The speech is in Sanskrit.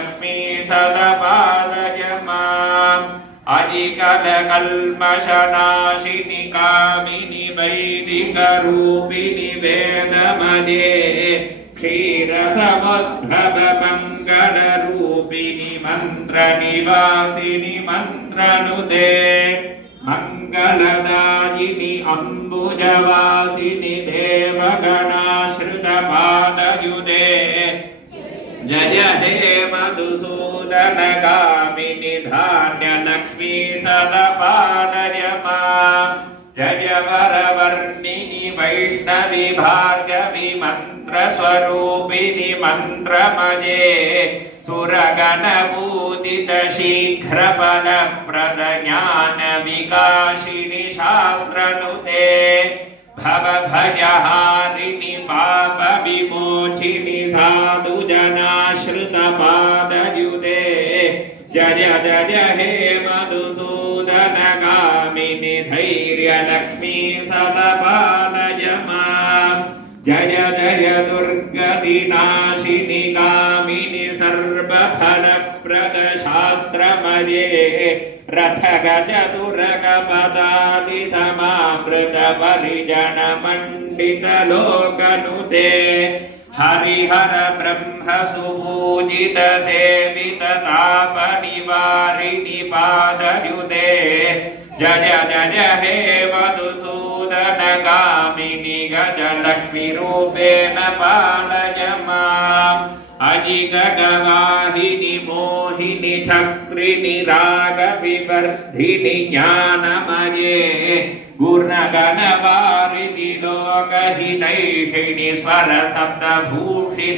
लक्ष्मी सदा पालय माम् अजिकलकल्मषनाशिनि कामिनि वैदिकरूपिणि वेदमदे क्षीरसमुद्भवमङ्गलरूपिणि मन्त्रनिवासिनि मन्त्रनुदे मङ्गलदायिनि अम्बुजवासिनि देवगणाश्रितपादयुधे जय हे मधुसूदनगामिनि धान्यलक्ष्मी सदा पालय माम् जय वरवर्णिनि वैष्णवि भार्गवि मन्त्रस्वरूपिणि मन्त्रमये सुरगणपूजित शीघ्रफलप्रद ज्ञानविकासिनि शास्त्रनुते भवभयहारिणि पापविमोचिनि साधुजनाश्रितपादयुधे जय जय हे मधुसूदनगामिनि धैर्यलक्ष्मी सदा पालय माम् जय जय दुर्गतिनाशिनि कामिनि सर्वफलप्रद शास्त्रमये रथगजदुरगपदादि समावृत परिजन मण्डित लोकनुते हरिहर ब्रह्म सुपूजित सेवित ताप निवारिणि पादयुधे जय जय हे मधुसूदनगामिनि गजलक्ष्मी रूपेण पालय माम् अजिगगवाहिनि मोहिनि चक्रिणि रागविवर्धिनि ज्ञानमये गुणगणवारिणि लोकहितैषिणि स्वरशब्दभूषित